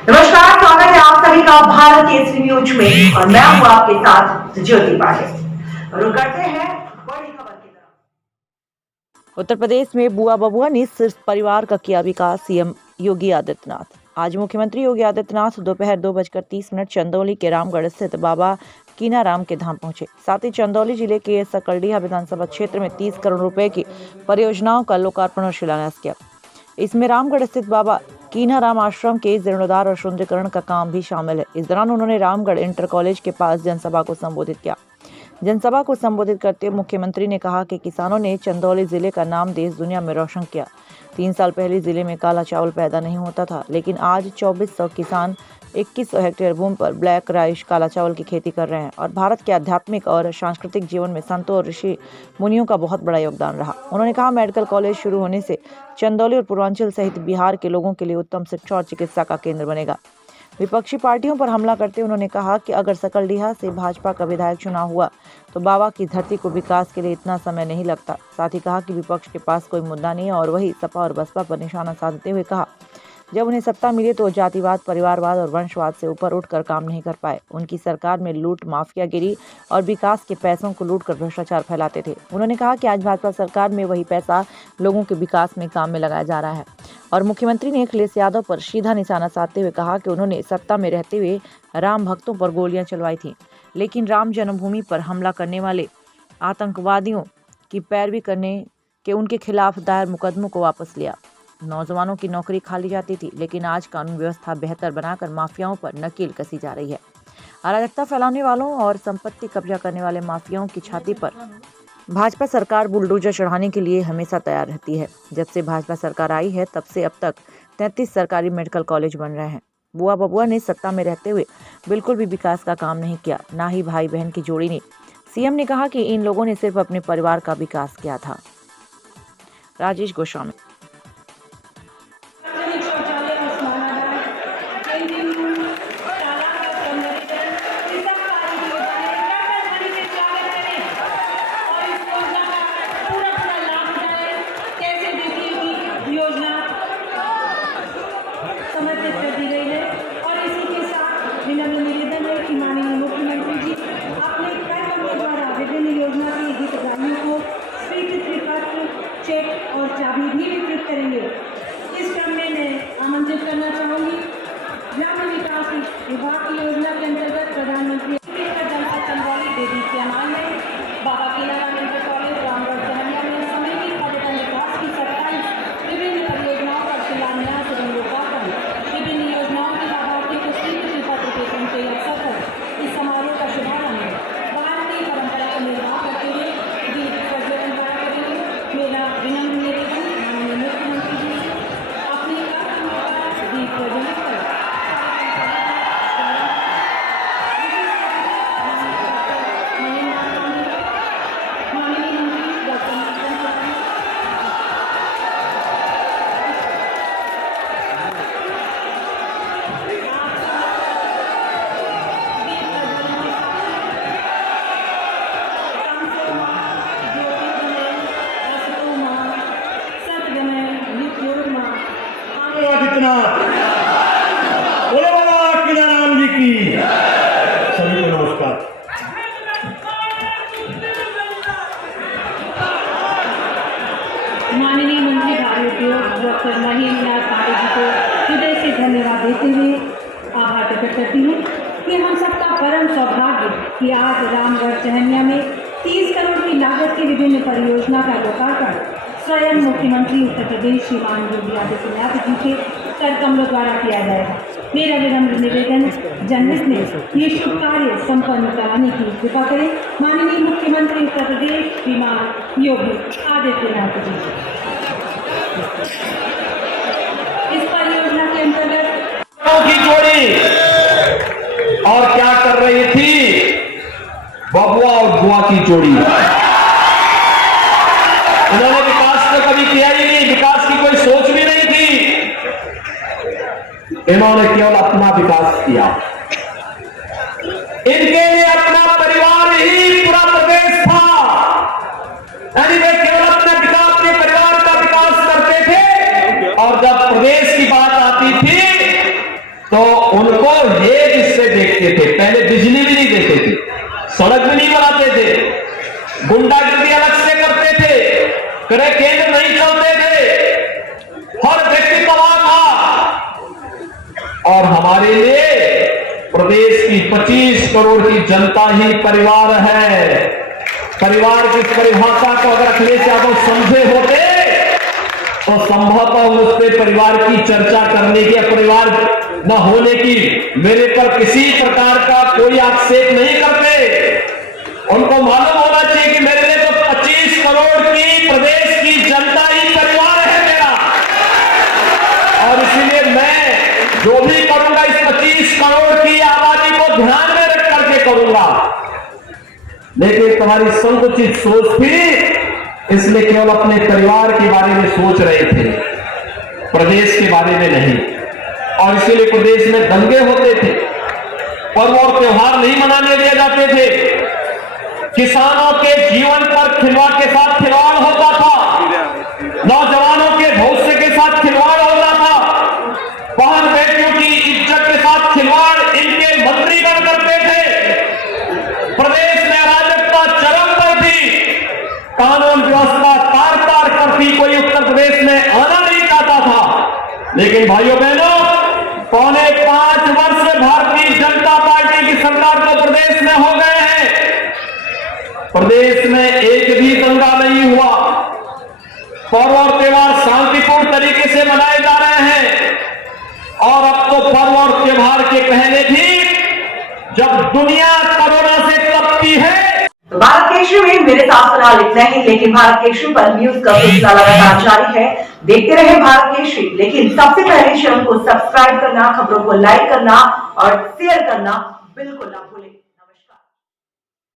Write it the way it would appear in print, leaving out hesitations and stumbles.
नमस्कार, स्वागत है आप सभी का भारत केसरी न्यूज में और मैं हूं आपके साथ ज्योति पाटिल। रुक करते हैं बड़ी खबर की तरफ। उत्तर प्रदेश में बुआ बबुआ ने सिर्फ परिवार का किया विकास, सीएम योगी आदित्यनाथ। आज मुख्यमंत्री योगी आदित्यनाथ दोपहर 2:30 चंदौली के रामगढ़ स्थित बाबा कीनाराम के धाम पहुंचे। साथ ही चंदौली जिले के सकलडीहा विधानसभा क्षेत्र में 30 करोड़ रुपए की परियोजनाओं का लोकार्पण और शिलान्यास किया। इसमें रामगढ़ स्थित बाबा कीनाराम आश्रम के जीर्णोद्धार और सुंदरीकरण का काम भी शामिल है। इस दौरान उन्होंने रामगढ़ इंटर कॉलेज के पास जनसभा को संबोधित किया। जनसभा को संबोधित करते हुए मुख्यमंत्री ने कहा कि किसानों ने चंदौली जिले का नाम देश दुनिया में रोशन किया। 3 साल पहले जिले में काला चावल पैदा नहीं होता था, लेकिन आज 2400 किसान 2100 हेक्टेयर भूमि पर ब्लैक राइस काला चावल की खेती कर रहे हैं और भारत के आध्यात्मिक और सांस्कृतिक जीवन में संतों और ऋषि मुनियों का बहुत बड़ा योगदान रहा। उन्होंने कहा, मेडिकल कॉलेज शुरू होने से चंदौली और पूर्वांचल सहित बिहार के लोगों के लिए उत्तम शिक्षा और चिकित्सा का केंद्र बनेगा। विपक्षी पार्टियों पर हमला करते उन्होंने कहा कि अगर सकलडीहा से भाजपा का विधायक चुनाव हुआ तो बाबा की धरती को विकास के लिए इतना समय नहीं लगता। साथ ही कहा कि विपक्ष के पास कोई मुद्दा नहीं है और वही सपा और बसपा पर निशाना साधते हुए कहा, जब उन्हें सत्ता मिली तो जातिवाद, परिवारवाद और वंशवाद से ऊपर उठकर काम नहीं कर पाए। उनकी सरकार में लूट माफियागिरी और विकास के पैसों को लूटकर भ्रष्टाचार फैलाते थे। उन्होंने कहा कि आज भाजपा सरकार में वही पैसा लोगों के विकास में काम में लगाया जा रहा है। और मुख्यमंत्री ने अखिलेश यादव पर सीधा निशाना साधते हुए कहा कि उन्होंने सत्ता में रहते हुए राम भक्तों पर गोलियां चलवाई थी, लेकिन राम जन्मभूमि पर हमला करने वाले आतंकवादियों की पैरवी करने के उनके खिलाफ दायर मुकदमों को वापस लिया। नौजवानों की नौकरी खाली जाती थी, लेकिन आज कानून व्यवस्था बेहतर बनाकर माफियाओं पर नकेल कसी जा रही है। अराजकता फैलाने वालों और संपत्ति कब्जा करने वाले माफियाओं की छाती पर भाजपा सरकार बुलडोजर चढ़ाने के लिए हमेशा तैयार रहती है। जब से भाजपा सरकार आई है तब से अब तक 33 सरकारी मेडिकल कॉलेज बन रहे हैं। बुआ बबुआ ने सत्ता में रहते हुए बिल्कुल भी विकास का काम नहीं किया, ना ही भाई बहन की जोड़ी ने। सीएम ने कहा कि इन लोगों ने सिर्फ अपने परिवार का विकास किया था। राजेश गोस्वामी। समर्पित कर दी गई है और इसी के साथ विनम्र निवेदन है कि माननीय मुख्यमंत्री जी अपने कार्यक्रम द्वारा विभिन्न योजना के हितग्राहियों को स्वीकृति पत्र, चेक और चाबी भी वितरित करेंगे। इस क्रम में मैं आमंत्रित करना चाहूँगी ग्रामीण विकास विभाग की योजना के अंतर्गत प्रधानमंत्री जनपद चंदौली देवी के अनाल में बाबा कीनाराम इंटर कॉलेज रामगढ़ सहरिया में समेकित पर्यटन विकास की 27 विभिन्न परियोजनाओं का शिलान्यास एवं लोकार्पण, विभिन्न योजनाओं के लाभार्थी को स्वीकृति पत्र वितरण के अवसर पर इस समारोह का शुभारंभ भारतीय परंपरा का निर्वाह करते हुए दीप प्रज्वलन द्वारा करेंगे। मेरा विनम्र निवेदन माननीय मुख्यमंत्री जी अपने कार्यक्रम द्वारा दीप प्रज्वलित कर बोले बाबा कीनाराम जी की सभी को नमस्कार। माननीय मंत्री भारी उद्योग डॉक्टर महेंद्र नाथ पांडे जी को हृदय से धन्यवाद देते हुए आभार प्रकट करती हूँ कि हम सबका परम सौभाग्य कि आज रामगढ़ सहरिया में 30 करोड़ की लागत की विभिन्न परियोजना का लोकार्पण स्वयं मुख्यमंत्री उत्तर प्रदेश श्रीमान योगी आदित्यनाथ जी के कर कमलों द्वारा किया जाएगा। मेरा विनम्र निवेदन जनहित में ये शुभ कार्य संपन्न कराने की कृपा करें माननीय मुख्यमंत्री उत्तर प्रदेश श्रीमान योगी आदित्यनाथ जी। इस परियोजना के अंतर्गत की जोड़ी और क्या कर रही थी, बबुआ और बुआ की जोड़ी। उन्होंने विकास तो कभी किया ही नहीं, विकास की कोई सोच भी नहीं थी। इन्होंने केवल अपना विकास किया। इनके लिए अपना परिवार ही पूरा प्रदेश था, यानी वे केवल अपने परिवार का विकास करते थे और जब प्रदेश की बात आती थी तो सड़क भी नहीं बनाते थे, गुंडागिरी अलग से करते थे, क्रय केंद्र नहीं चलते थे, हर व्यक्ति तबाह था। और हमारे लिए प्रदेश की 25 करोड़ की जनता ही परिवार है। परिवार की परिभाषा को अगर अखिलेश यादव समझे होते तो संभवतः मुझसे परिवार की चर्चा करने की, परिवार न होने की मेरे पर किसी प्रकार का कोई आक्षेप नहीं करते। उनको मालूम होना चाहिए कि मेरे लिए तो 25 करोड़ की प्रदेश की जनता ही परिवार है मेरा, और इसीलिए मैं जो भी करूंगा इस 25 करोड़ की आबादी को ध्यान में रख करके करूंगा। लेकिन तुम्हारी संकुचित सोच थी, इसलिए केवल अपने परिवार के बारे में सोच रहे थे, प्रदेश के बारे में नहीं। और इसीलिए प्रदेश में दंगे होते थे, पर्व और त्योहार नहीं मनाने दिए जाते थे, किसानों के जीवन पर खिलवाड़ के साथ खिलवाड़ होता था, नौजवानों के भविष्य के साथ खिलवाड़ होता था, बहन बेटियों की इज्जत के साथ खिलवाड़ इनके मंत्रीगण करते थे। प्रदेश में अराजकता चरम पर थी, कानून व्यवस्था तार तार कर थी, कोई उत्तर प्रदेश में आना नहीं चाहता था। लेकिन भाइयों बहनों, 4.5 वर्ष भारतीय जनता पार्टी की सरकार तो प्रदेश में हो गए हैं, प्रदेश में एक भी दंगा नहीं हुआ, पर्व और त्योहार शांतिपूर्ण तरीके से मनाए जा रहे हैं। और अब तो पर्व और त्योहार के पहले भी जब दुनिया कोरोना से तपती है। तो भारत केसरी में मेरे साथ फिलहाल इतना ही, लेकिन भारत केसरी पर न्यूज का सिलसिला लगातार जारी है। देखते रहे भारत केसरी, लेकिन सबसे पहले चैनल को सब्सक्राइब करना, खबरों को लाइक करना और शेयर करना बिल्कुल ना भूलें।